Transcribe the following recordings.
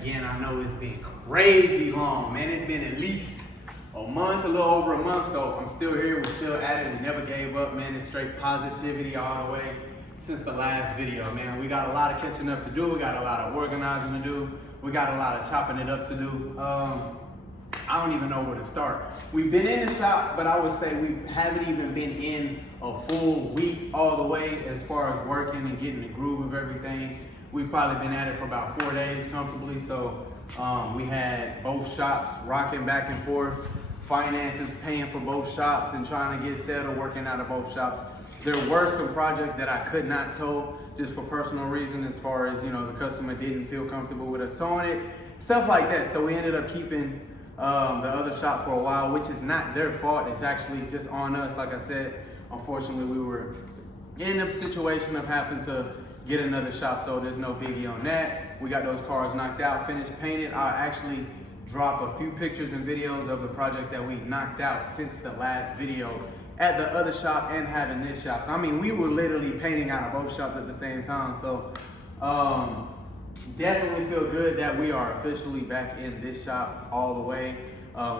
Again, I know it's been crazy long, man. It's been at least a month, a little over a month, so I'm still here. We're still at it. We never gave up, man. It's straight positivity all the way since the last video, man. We got a lot of catching up to do. We got a lot of organizing to do. We got a lot of chopping it up to do. I don't even know where to start. We've been in the shop, but I would say we haven't even been in a full week all the way as far as working and getting the groove of everything. We've probably been at it for about 4 days comfortably. So we had both shops rocking back and forth, finances paying for both shops and trying to get settled, working out of both shops. There were some projects that I could not tow just for personal reasons, as far as, you know, the customer didn't feel comfortable with us towing it, stuff like that. So we ended up keeping the other shop for a while, which is not their fault. It's actually just on us. Like I said, unfortunately, we were in a situation of having to get another shop, so there's no biggie on that. We got those cars knocked out, finished, painted. I'll actually drop a few pictures and videos of the project that we knocked out since the last video at the other shop and having this shop. So I mean, we were literally painting out of both shops at the same time. So definitely feel good that we are officially back in this shop all the way.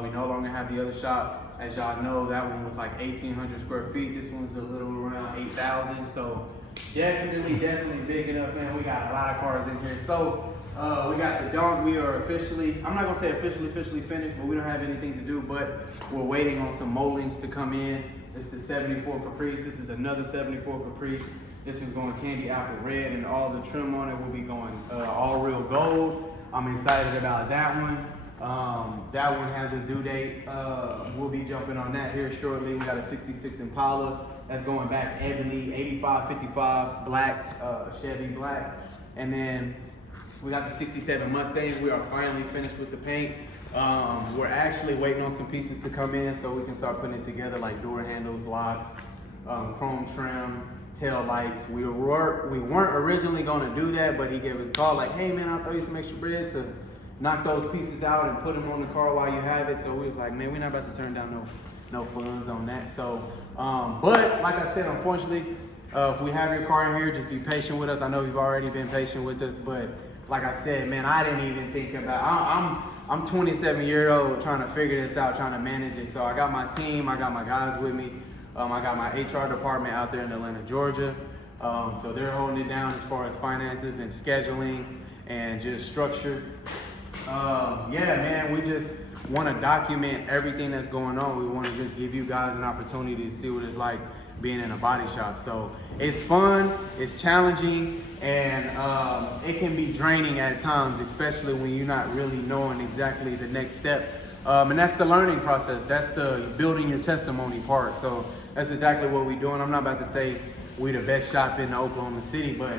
We no longer have the other shop. As y'all know, that one was like 1,800 square feet. This one's a little around 8,000. So definitely big enough, man. We got a lot of cars in here. So we got the Donk. We are officially, I'm not gonna say officially finished, but we don't have anything to do, but we're waiting on some moldings to come in. This is 74 Caprice. This is another 74 Caprice. This is going candy apple red, and all the trim on it will be going all real gold. I'm excited about that one. That one has a due date. We'll be jumping on that here shortly. We got a 66 Impala that's going back ebony, 85-55 black, Chevy black. And then we got the 67 Mustang. We are finally finished with the paint. We're actually waiting on some pieces to come in so we can start putting it together, like door handles, locks, chrome trim, tail lights. We weren't originally gonna do that, but he gave us a call like, hey man, I'll throw you some extra bread to knock those pieces out and put them on the car while you have it. So we was like, man, we're not about to turn down no funds on that. So, but like I said, unfortunately, if we have your car in here, just be patient with us. I know you've already been patient with us, but like I said, man, I didn't even think about, I'm 27 years old trying to figure this out, trying to manage it. So I got my team, I got my guys with me. I got my HR department out there in Atlanta, Georgia. So they're holding it down as far as finances and scheduling and just structure. Yeah, man, we just want to document everything that's going on. We want to just give you guys an opportunity to see what it's like being in a body shop. So it's fun, it's challenging, and it can be draining at times, especially when you're not really knowing exactly the next step. And that's the learning process. That's the building your testimony part. So that's exactly what we're doing. I'm not about to say we're the best shop in Oklahoma City, but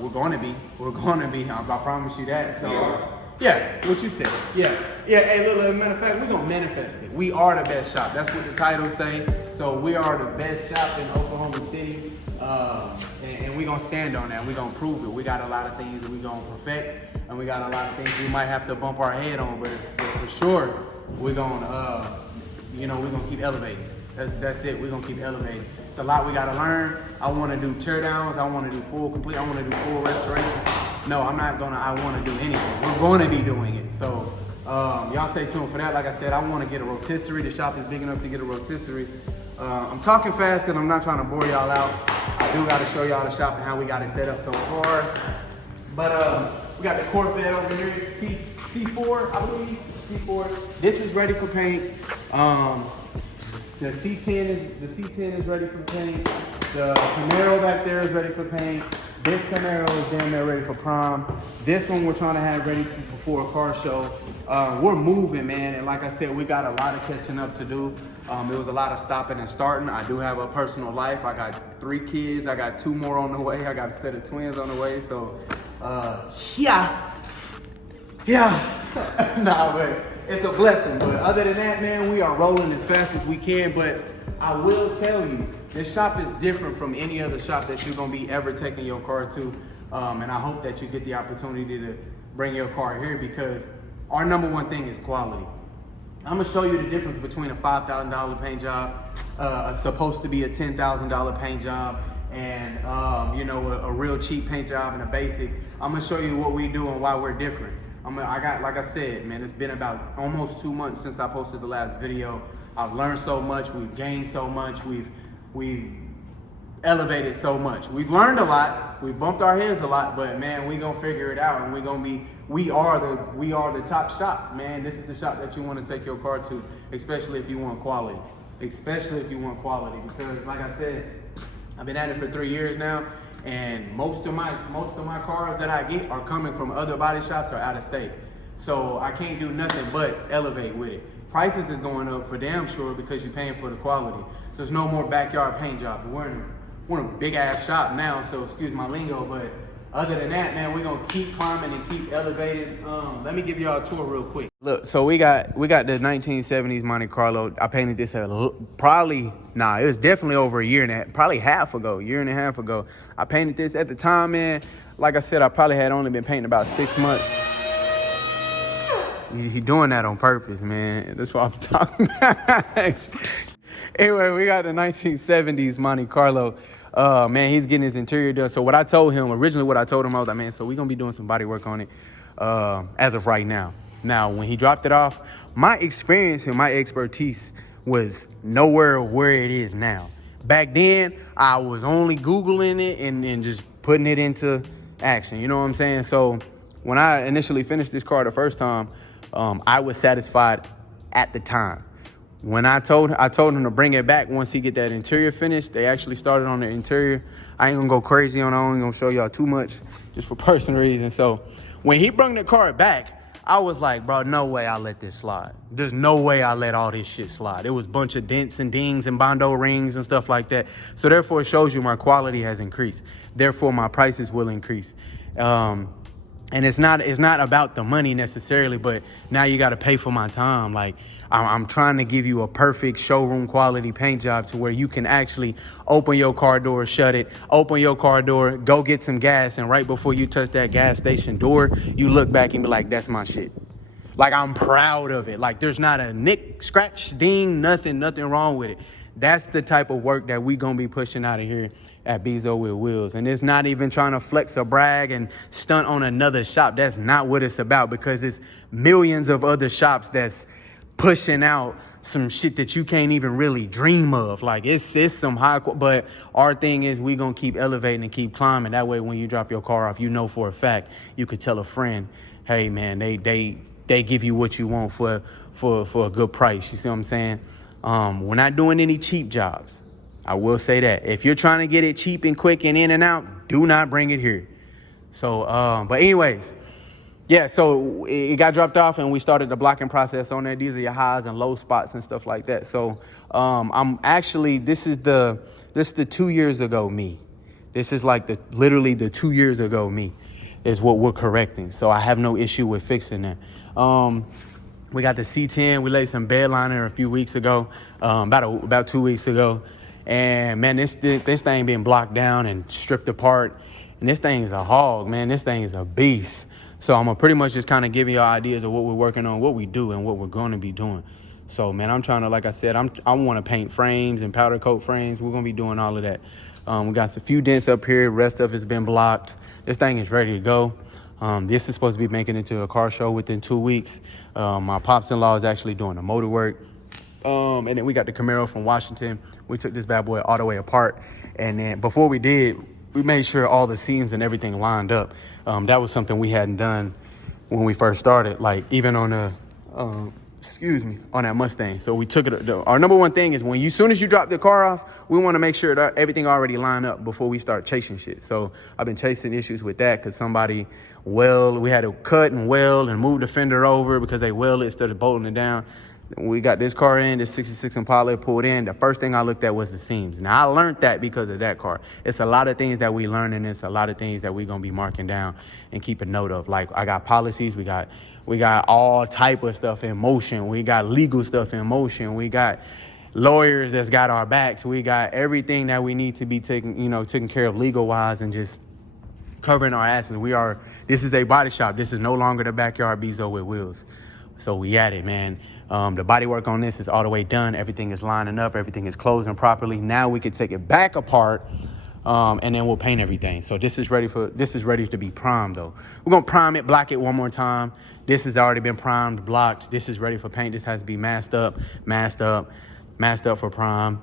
we're going to be. We're going to be. I promise you that. So yeah, what you said. Yeah. Hey, look, matter of fact, we're going to manifest it. We are the best shop. That's what the title say. So we are the best shop in Oklahoma City. And we're going to stand on that. We're going to prove it. We got a lot of things that we're going to perfect. And we got a lot of things we might have to bump our head on. But for sure, we're going to, we're going to keep elevating. That's it. We're going to keep elevating. It's a lot we got to learn. I want to do tear downs. I want to do I want to do full restoration. No, I'm not going to, I want to do anything. We're going to be doing it. So y'all stay tuned for that. Like I said, I want to get a rotisserie. The shop is big enough to get a rotisserie. I'm talking fast because I'm not trying to bore y'all out. I do got to show y'all the shop and how we got it set up so far. But we got the Corvette over here, C4, I believe, C4. This is ready for paint. The C10 is ready for paint. The Camaro back there is ready for paint. This Camaro is damn near ready for prom. This one we're trying to have ready before a car show. We're moving, man, and like I said, we got a lot of catching up to do. It was a lot of stopping and starting. I do have a personal life. I got 3 kids. I got 2 more on the way. I got a set of twins on the way. So, yeah. Nah, but it's a blessing. But other than that, man, we are rolling as fast as we can. But I will tell you, this shop is different from any other shop that you're gonna be ever taking your car to. And I hope that you get the opportunity to bring your car here, because our #1 thing is quality. I'm gonna show you the difference between a $5,000 paint job, supposed to be a $10,000 paint job, and a real cheap paint job and a basic. I'm gonna show you what we do and why we're different. I got, like I said, man, it's been about almost 2 months since I posted the last video. I've learned so much, we've gained so much, we've elevated so much. We've learned a lot, we've bumped our heads a lot, but man, we gonna figure it out, and we are the top shop, man. This is the shop that you want to take your car to, especially if you want quality. Especially if you want quality, because like I said, I've been at it for 3 years now, and most of my cars that I get are coming from other body shops or out of state. So I can't do nothing but elevate with it. Prices is going up for damn sure because you're paying for the quality. There's no more backyard paint job. We're in a big ass shop now, so excuse my lingo, but other than that, man, we're gonna keep climbing and keep elevating. Let me give y'all a tour real quick. Look, so we got the 1970s Monte Carlo. I painted this at it was definitely over a year and a half, probably year and a half ago. I painted this at the time, man. Like I said, I probably had only been painting about 6 months. He doing that on purpose, man. That's what I'm talking about. Anyway, we got the 1970s Monte Carlo. Man, he's getting his interior done. So originally what I told him, I was like, man, so we're going to be doing some body work on it as of right now. Now, when he dropped it off, my experience and my expertise was nowhere where it is now. Back then, I was only Googling it and just putting it into action. You know what I'm saying? So when I initially finished this car the first time, I was satisfied at the time. When I told him to bring it back once he get that interior finished, they actually started on the interior. I ain't gonna go crazy on it. I ain't gonna show y'all too much just for personal reasons. So when he brought the car back, I was like, bro, no way I let this slide. There's no way I let all this shit slide. It was a bunch of dents and dings and Bondo rings and stuff like that. So therefore it shows you my quality has increased. Therefore my prices will increase. And it's not about the money necessarily, but now you got to pay for my time. Like I'm trying to give you a perfect showroom quality paint job to where you can actually open your car door, shut it, open your car door, go get some gas. And right before you touch that gas station door, you look back and be like, that's my shit. Like I'm proud of it. Like there's not a nick, scratch, ding, nothing wrong with it. That's the type of work that we gonna be pushing out of here at Bezo with Wheels. And it's not even trying to flex or brag and stunt on another shop. That's not what it's about, because it's millions of other shops that's pushing out some shit that you can't even really dream of. Like it's some high, but our thing is we gonna keep elevating and keep climbing. That way when you drop your car off, you know for a fact, you could tell a friend, hey man, they give you what you want for a good price. You see what I'm saying? We're not doing any cheap jobs. I will say that. If you're trying to get it cheap and quick and in and out, do not bring it here. So, but anyways, yeah, so it got dropped off and we started the blocking process on there. These are your highs and low spots and stuff like that. So, I'm actually, this is the 2 years ago me. This is like literally the 2 years ago me is what we're correcting. So I have no issue with fixing that. We got the C10. We laid some bed liner a few weeks ago, about 2 weeks ago. And man, this thing been blocked down and stripped apart. And this thing is a hog, man. This thing is a beast. So I'm gonna pretty much just kind of give you ideas of what we're working on, what we do, and what we're gonna be doing. So man, I'm trying to, like I said, I want to paint frames and powder coat frames. We're gonna be doing all of that. We got a few dents up here. The rest of it's been blocked. This thing is ready to go. This is supposed to be making it to a car show within 2 weeks. My pops-in-law is actually doing the motor work. And then we got the Camaro from Washington. We took this bad boy all the way apart. And then before we did, we made sure all the seams and everything lined up. That was something we hadn't done when we first started, like even on on that Mustang. So we took it. Our number one thing is as soon as you drop the car off, we want to make sure that everything already lined up before we start chasing shit. So I've been chasing issues with that because we had to cut and weld and move the fender over because they welded it instead of bolting it down. We got this car in, this 66 Impala pulled in. The first thing I looked at was the seams. Now, I learned that because of that car. It's a lot of things that we learn, and it's a lot of things that we're going to be marking down and keep a note of. Like, I got policies. We got all type of stuff in motion. We got legal stuff in motion. We got lawyers that's got our backs. We got everything that we need to be taken care of legal-wise and just covering our asses. This is a body shop. This is no longer the backyard Bezo with Wheels. So we at it, man. The body work on this is all the way done. Everything is lining up. Everything is closing properly. Now we can take it back apart and then we'll paint everything. So this is ready to be primed though. We're gonna prime it, block it one more time. This has already been primed, blocked. This is ready for paint. This has to be masked up for prime.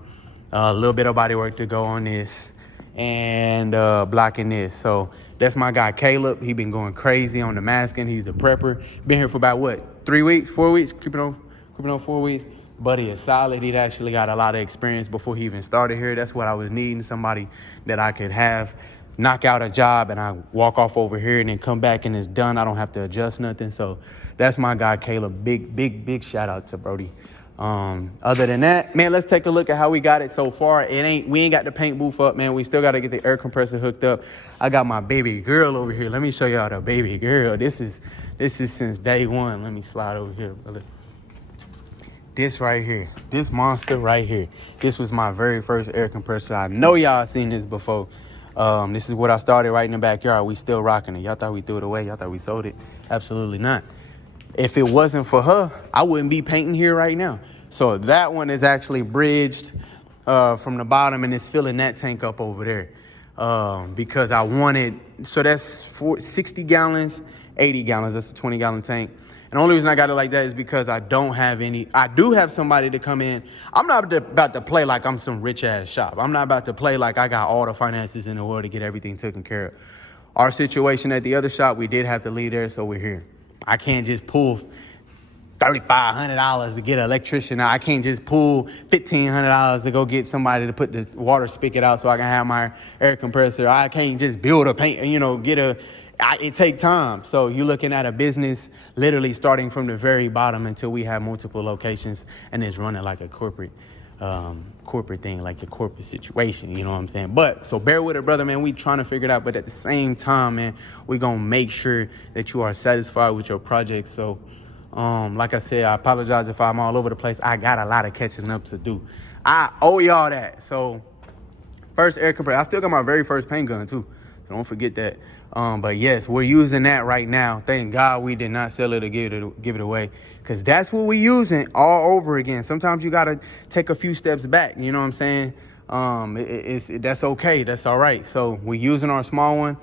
A little bit of body work to go on this, and blocking this. So that's my guy Caleb. He been going crazy on the masking. He's the prepper. Been here for about what, 3 weeks, 4 weeks? Creeping on 4 weeks. Buddy is solid. He'd actually got a lot of experience before he even started here. That's what I was needing, somebody that I could have knock out a job and I walk off over here and then come back and it's done. I don't have to adjust nothing. So that's my guy Caleb. Big shout out to Brody. Other than that, man, let's take a look at how we got it so far. We ain't got the paint booth up, man. We still got to get the air compressor hooked up. I got my baby girl over here. Let me show y'all the baby girl. This is since day one. Let me slide over here, brother. This right here, this monster right here. This was my very first air compressor. I know y'all seen this before. This is what I started right in the backyard. We still rocking it. Y'all thought we threw it away? Y'all thought we sold it? Absolutely not. If it wasn't for her, I wouldn't be painting here right now. So that one is actually bridged from the bottom and it's filling that tank up over there because I wanted, so that's 60 gallons, 80 gallons. That's a 20-gallon tank. And the only reason I got it like that is because I don't have any. I do have somebody to come in. I'm not about to play like I'm some rich ass shop. I'm not about to play like I got all the finances in the world to get everything taken care of. Our situation at the other shop, we did have to leave there, so we're here. I can't just pull $3,500 to get an electrician. I can't just pull $1,500 to go get somebody to put the water spigot out so I can have my air compressor. I can't just build a paint, it takes time. So you're looking at a business literally starting from the very bottom until we have multiple locations and it's running like a corporate thing, like a corporate situation, you know what I'm saying? But so bear with it, brother, man. We trying to figure it out, but at the same time, man, we gonna make sure that you are satisfied with your project. So like I said, I apologize if I'm all over the place. I got a lot of catching up to do. I owe y'all that. So first air compressor. I still got my very first paint gun too, so don't forget that. But yes, we're using that right now. Thank God we did not sell it or give it away, because that's what we're using all over again. Sometimes you gotta take a few steps back. You know what I'm saying? That's okay. That's all right. So we're using our small one.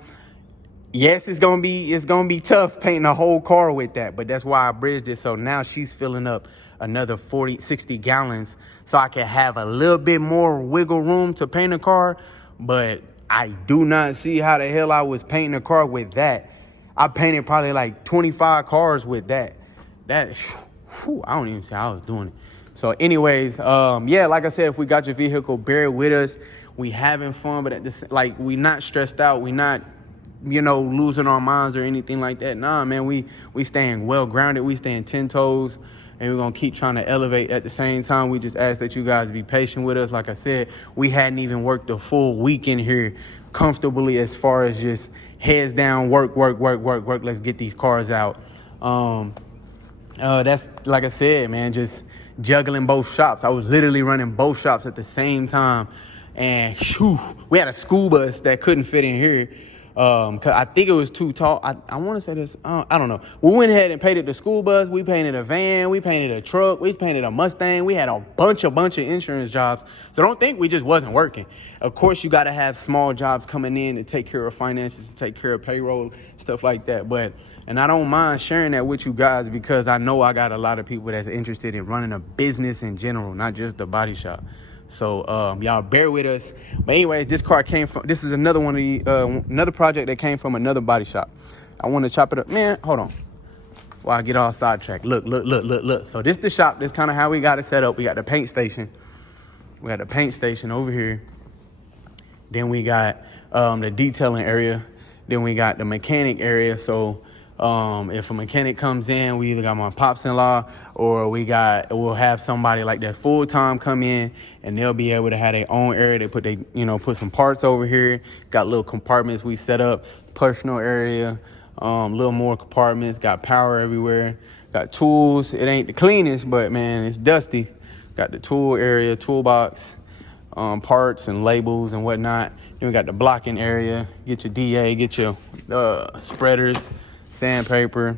Yes, it's gonna be tough painting a whole car with that, but that's why I bridged it. So now she's filling up another 60 gallons, so I can have a little bit more wiggle room to paint a car. But I do not see how the hell I was painting a car with that. I painted probably like 25 cars with that. I don't even see how I was doing it. So anyways, yeah, like I said, if we got your vehicle, bear with us. We having fun, but we not stressed out. We not, losing our minds or anything like that. Nah, man, we staying well grounded. We staying 10 toes. And we're going to keep trying to elevate at the same time. We just ask that you guys be patient with us. Like I said, we hadn't even worked a full week in here comfortably as far as just heads down, work. Let's get these cars out. That's, like I said, man, just juggling both shops. I was literally running both shops at the same time. And we had a school bus that couldn't fit in here. Cause I think it was too tall. I want to say this. I don't know. We went ahead and painted the school bus. We painted a van. We painted a truck. We painted a Mustang. We had a bunch of insurance jobs. So don't think we just wasn't working. Of course, you got to have small jobs coming in to take care of finances, to take care of payroll, stuff like that. And I don't mind sharing that with you guys because I know I got a lot of people that's interested in running a business in general, not just the body shop. So y'all bear with us. But anyways, this car this is another one of the another project that came from another body shop. I want to chop it up, man. Hold on while I get all sidetracked. Look. So this the shop. This kind of how we got it set up. We got the paint station. We got the paint station over here. Then we got the detailing area. Then we got the mechanic area. So if a mechanic comes in, we either got my pops-in-law or we'll have somebody like that full-time come in and they'll be able to have their own area. They put some parts over here, got little compartments we set up, personal area, little more compartments, got power everywhere, got tools. It ain't the cleanest, but man, it's dusty. Got the tool area, toolbox, parts and labels and whatnot. Then we got the blocking area, get your DA, get your spreaders, sandpaper.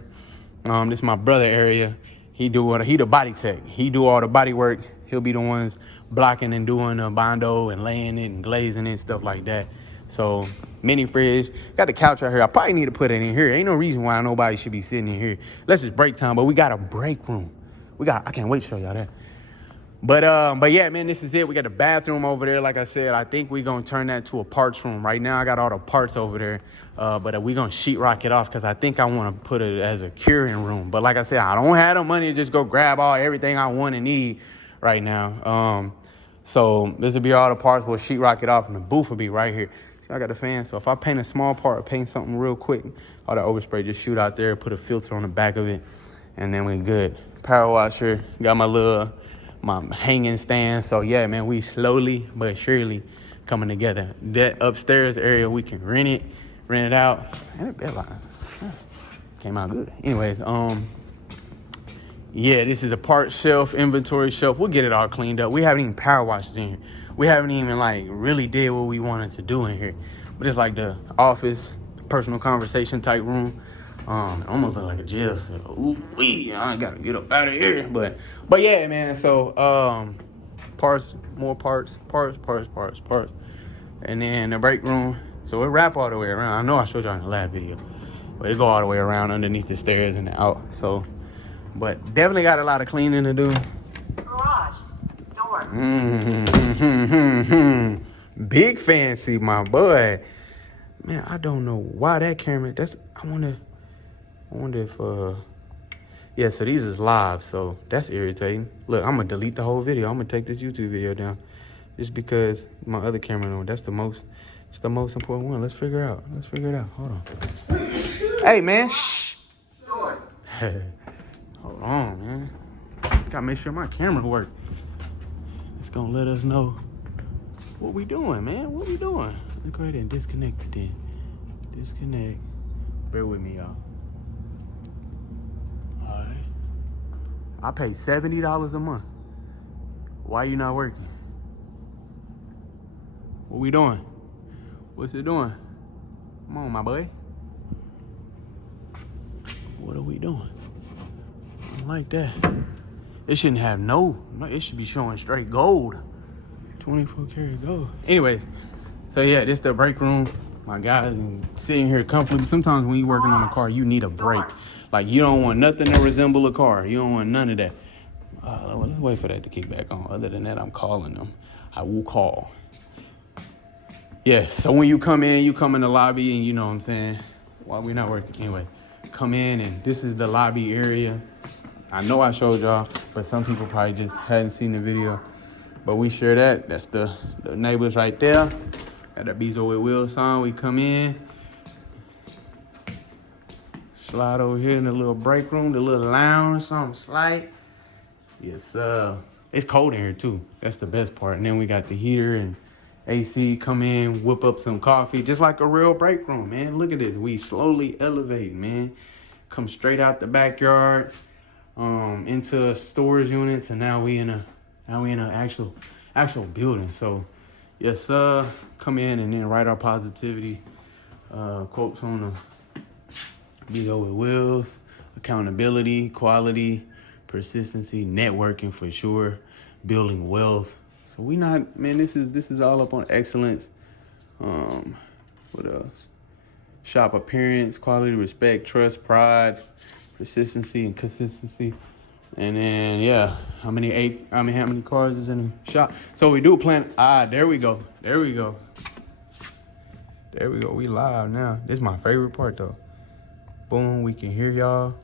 This is my brother area. He the body tech. He do all the body work. He'll be the ones blocking and doing the bondo and laying it and glazing it and stuff like that. So mini fridge. Got the couch right here. I probably need to put it in here. Ain't no reason why nobody should be sitting in here. Unless it's break time, but we got a break room. I can't wait to show y'all that. But yeah, man, this is it. We got the bathroom over there. Like I said, I think we're gonna turn that to a parts room. Right now I got all the parts over there. But we're gonna sheetrock it off because I think I wanna put it as a curing room. But like I said, I don't have the money to just go grab everything I want and need right now. So this will be all the parts. We'll sheetrock it off and the booth will be right here. See, I got the fan. So if I paint a small part or paint something real quick, all that overspray just shoot out there, put a filter on the back of it, and then we're good. Power washer, got my hanging stand. So yeah, man, we slowly but surely coming together. That upstairs area, we can rent it out. And the bed line came out good. Anyways, yeah, this is a part shelf, inventory shelf. We'll get it all cleaned up. We haven't even power washed in here. We haven't even like really did what we wanted to do in here. But it's like the office, personal conversation type room. Almost look like a jail cell. Ooh-wee, I gotta get up out of here. But yeah, man. So parts, more parts. And then the break room. So it wrap all the way around. I know I showed y'all in the last video, but it go all the way around underneath the stairs and out. So, but definitely got a lot of cleaning to do. Garage door. Big fancy, my boy. Man, I don't know why that camera. I wonder if yeah. So these is live, so that's irritating. Look, I'm gonna delete the whole video. I'm gonna take this YouTube video down, just because my other camera. That's the most. It's the most important one. Let's figure it out. Hold on. Hey, man. Shh. Hold on, man. Gotta make sure my camera works. It's gonna let us know what we doing, man. What we doing? Let's go ahead and disconnect it then. Disconnect. Bear with me, y'all. All right. I pay $70 a month. Why you not working? What we doing? What's it doing? Come on, my boy. What are we doing? I don't like that. It shouldn't have no, it should be showing straight gold. 24 karat gold. Anyways, so yeah, this the break room. My guys sitting here comfortably. Sometimes when you're working on a car, you need a break. Like you don't want nothing to resemble a car. You don't want none of that. Let's wait for that to kick back on. Other than that, I'm calling them. I will call. Yeah, so when you come in the lobby and you know what I'm saying, why we not working? Anyway, come in and this is the lobby area. I know I showed y'all, but some people probably just hadn't seen the video. But we share that. That's the neighbors right there. Got that Bezo with Wheels sign. We come in. Slide over here in the little break room, the little lounge, something slight. Yes, it's cold in here too. That's the best part. And then we got the heater and AC, come in, whip up some coffee, just like a real break room, man. Look at this. We slowly elevate, man. Come straight out the backyard, into a storage unit, and now we in a actual building. So yes, come in and then write our positivity quotes on the Bezo with Wheels, accountability, quality, persistency, networking for sure, building wealth. So we not, man, this is all up on excellence. What else? Shop appearance, quality, respect, trust, pride, persistency, and consistency. And then yeah, how many cars is in the shop? So we do plan. There we go. We live now. This is my favorite part though. Boom, we can hear y'all.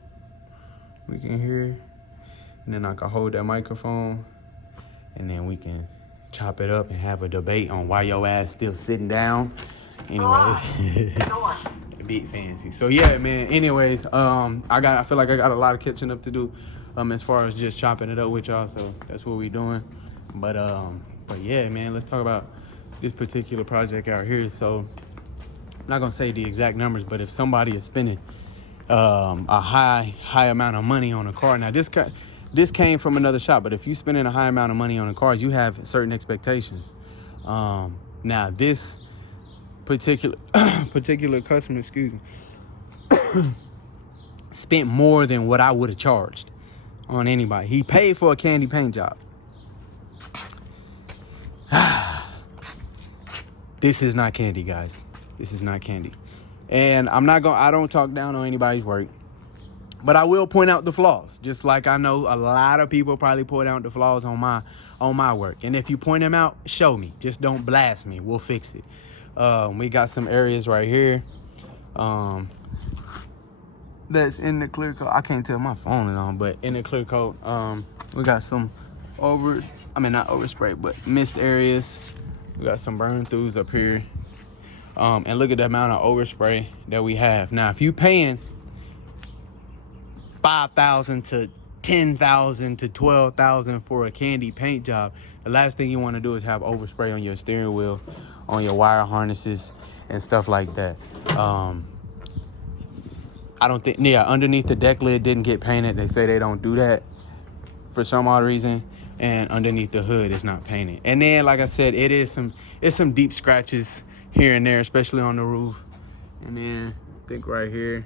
We can hear. And then I can hold that microphone. And then we can chop it up and have a debate on why your ass still sitting down. Anyways. Big fancy. So yeah, man. Anyways, I feel like I got a lot of catching up to do. As far as just chopping it up with y'all, so that's what we doing. But yeah, man, let's talk about this particular project out here. So I'm not gonna say the exact numbers, but if somebody is spending a high amount of money on a car, now this came from another shop, but if you're spending a high amount of money on a car, you have certain expectations. Now this particular customer, excuse me, spent more than what I would have charged on anybody. He paid for a candy paint job. This is not candy, guys. This is not candy. And I don't talk down on anybody's work, but I will point out the flaws. Just like I know a lot of people probably point out the flaws on my work. And if you point them out, show me. Just don't blast me. We'll fix it. We got some areas right here. That's in the clear coat. I can't tell my phone is on, but in the clear coat, we got some not overspray, but missed areas. We got some burn throughs up here. And look at the amount of overspray that we have. Now, if you paying $5,000 to $10,000 to $12,000 for a candy paint job, the last thing you want to do is have overspray on your steering wheel, on your wire harnesses, and stuff like that. I don't think, underneath the deck lid didn't get painted. They say they don't do that for some odd reason. And underneath the hood, it's not painted. And then, like I said, it's some deep scratches here and there, especially on the roof. And then I think right here,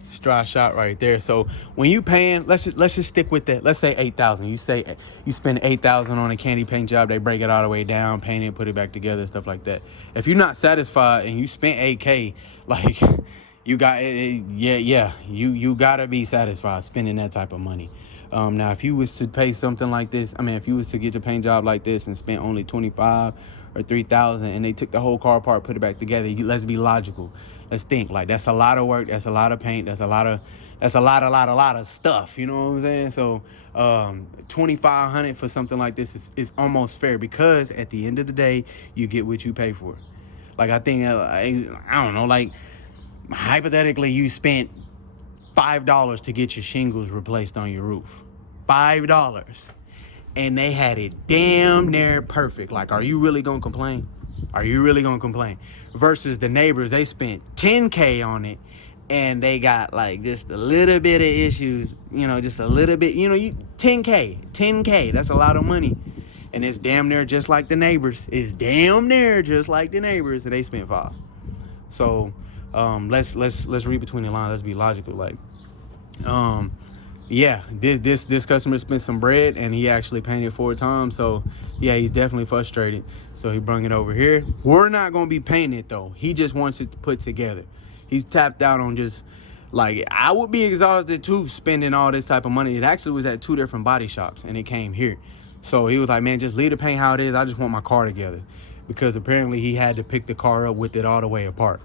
it's dry shot right there. So when you paying, let's just stick with that. Let's say $8,000. You say you spend $8,000 on a candy paint job. They break it all the way down, paint it, put it back together, stuff like that. If you're not satisfied and you spent $8K, like you got you gotta be satisfied spending that type of money. Now, if you was to pay something like this, if you was to get a paint job like this and spent only $25,000 or $3,000 and they took the whole car apart, put it back together, let's be logical. Let's think, like, that's a lot of work, that's a lot of paint, that's a lot of stuff, you know what I'm saying? So $2,500 for something like this is almost fair, because at the end of the day, you get what you pay for. Like, I think, I don't know, like, hypothetically, you spent $5 to get your shingles replaced on your roof. $5. And they had it damn near perfect. Like, are you really gonna complain? Are you really gonna complain? Versus the neighbors, they spent $10K on it and they got like just a little bit of issues, just a little bit, $10K, that's a lot of money. And it's damn near just like the neighbors. It's damn near just like the neighbors, and they spent $5. So let's read between the lines. Let's be logical. Like, this customer spent some bread and he actually painted 4 times. So yeah, he's definitely frustrated. So he brung it over here. We're not gonna be painting it though. He just wants it put together. He's tapped out on just, like, I would be exhausted too spending all this type of money. It actually was at 2 different body shops and it came here. So he was like, man, just leave the paint how it is. I just want my car together, because apparently he had to pick the car up with it all the way apart.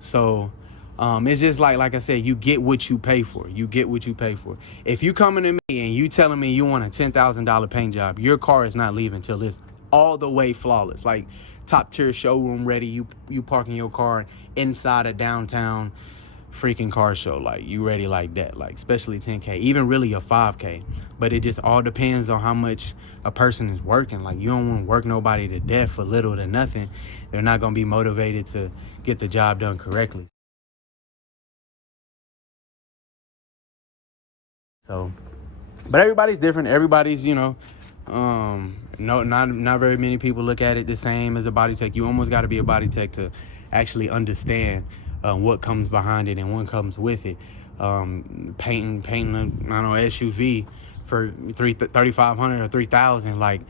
So it's just like I said, you get what you pay for. You get what you pay for. If you coming to me and you telling me you want a $10,000 paint job, your car is not leaving till it's all the way flawless, like top tier showroom ready. You parking your car inside a downtown freaking car show, like you ready like that, like especially 10K, even really a 5K. But it just all depends on how much a person is working. Like, you don't want to work nobody to death for little to nothing. They're not going to be motivated to get the job done correctly. So, but everybody's different. Everybody's, not very many people look at it the same as a body tech. You almost got to be a body tech to actually understand what comes behind it and what comes with it. Painting, SUV for $3,500 or $3,000. Like,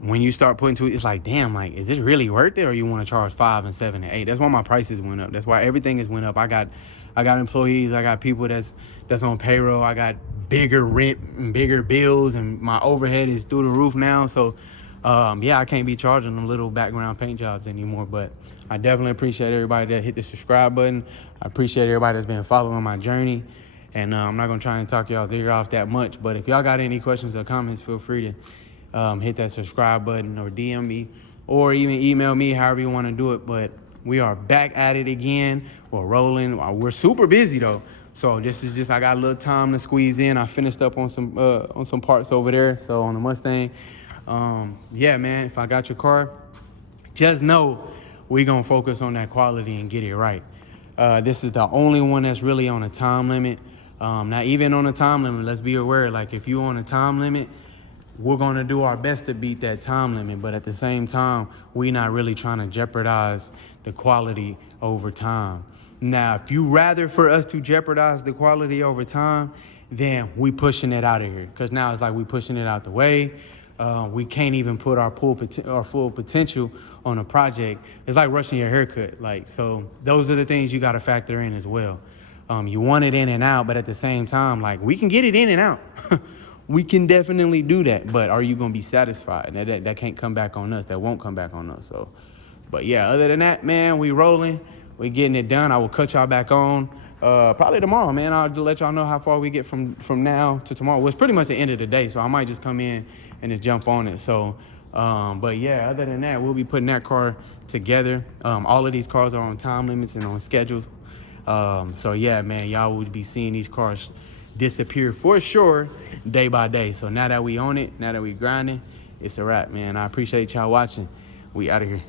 when you start putting to it, it's like, damn, like, is it really worth it, or you want to charge $5 and $7 and $8? That's why my prices went up. That's why everything has went up. I got employees. I got people that's on payroll. I got bigger rent and bigger bills, and my overhead is through the roof now. So, I can't be charging them little background paint jobs anymore. But I definitely appreciate everybody that hit the subscribe button. I appreciate everybody that's been following my journey. And I'm not going to try and talk y'all's ear off that much. But if y'all got any questions or comments, feel free to hit that subscribe button or DM me, or even email me, however you want to do it. But we are back at it again. We're rolling. We're super busy, though. So this is just, I got a little time to squeeze in. I finished up on some parts over there. So on the Mustang. Man, if I got your car, just know we're going to focus on that quality and get it right. This is the only one that's really on a time limit. Not even on a time limit, let's be aware, like, if you're on a time limit, we're going to do our best to beat that time limit. But at the same time, we're not really trying to jeopardize the quality over time. Now, if you rather for us to jeopardize the quality over time, then we pushing it out of here. Because now it's like we pushing it out the way. we can't even put our full potential on a project. It's like rushing your haircut. Like, so those are the things you got to factor in as well. You want it in and out, but at the same time, like, we can get it in and out. We can definitely do that, but are you going to be satisfied? That can't come back on us. That won't come back on us. So, but yeah, other than that, man, we rolling. We getting it done. I will cut y'all back on probably tomorrow, man. I'll let y'all know how far we get from now to tomorrow. Well, it's pretty much the end of the day, so I might just come in and just jump on it. So, but yeah, other than that, we'll be putting that car together. All of these cars are on time limits and on schedules. So yeah, man, y'all will be seeing these cars disappear for sure day by day. So now that we own it, now that we grinding, it's a wrap, man. I appreciate y'all watching. We out of here.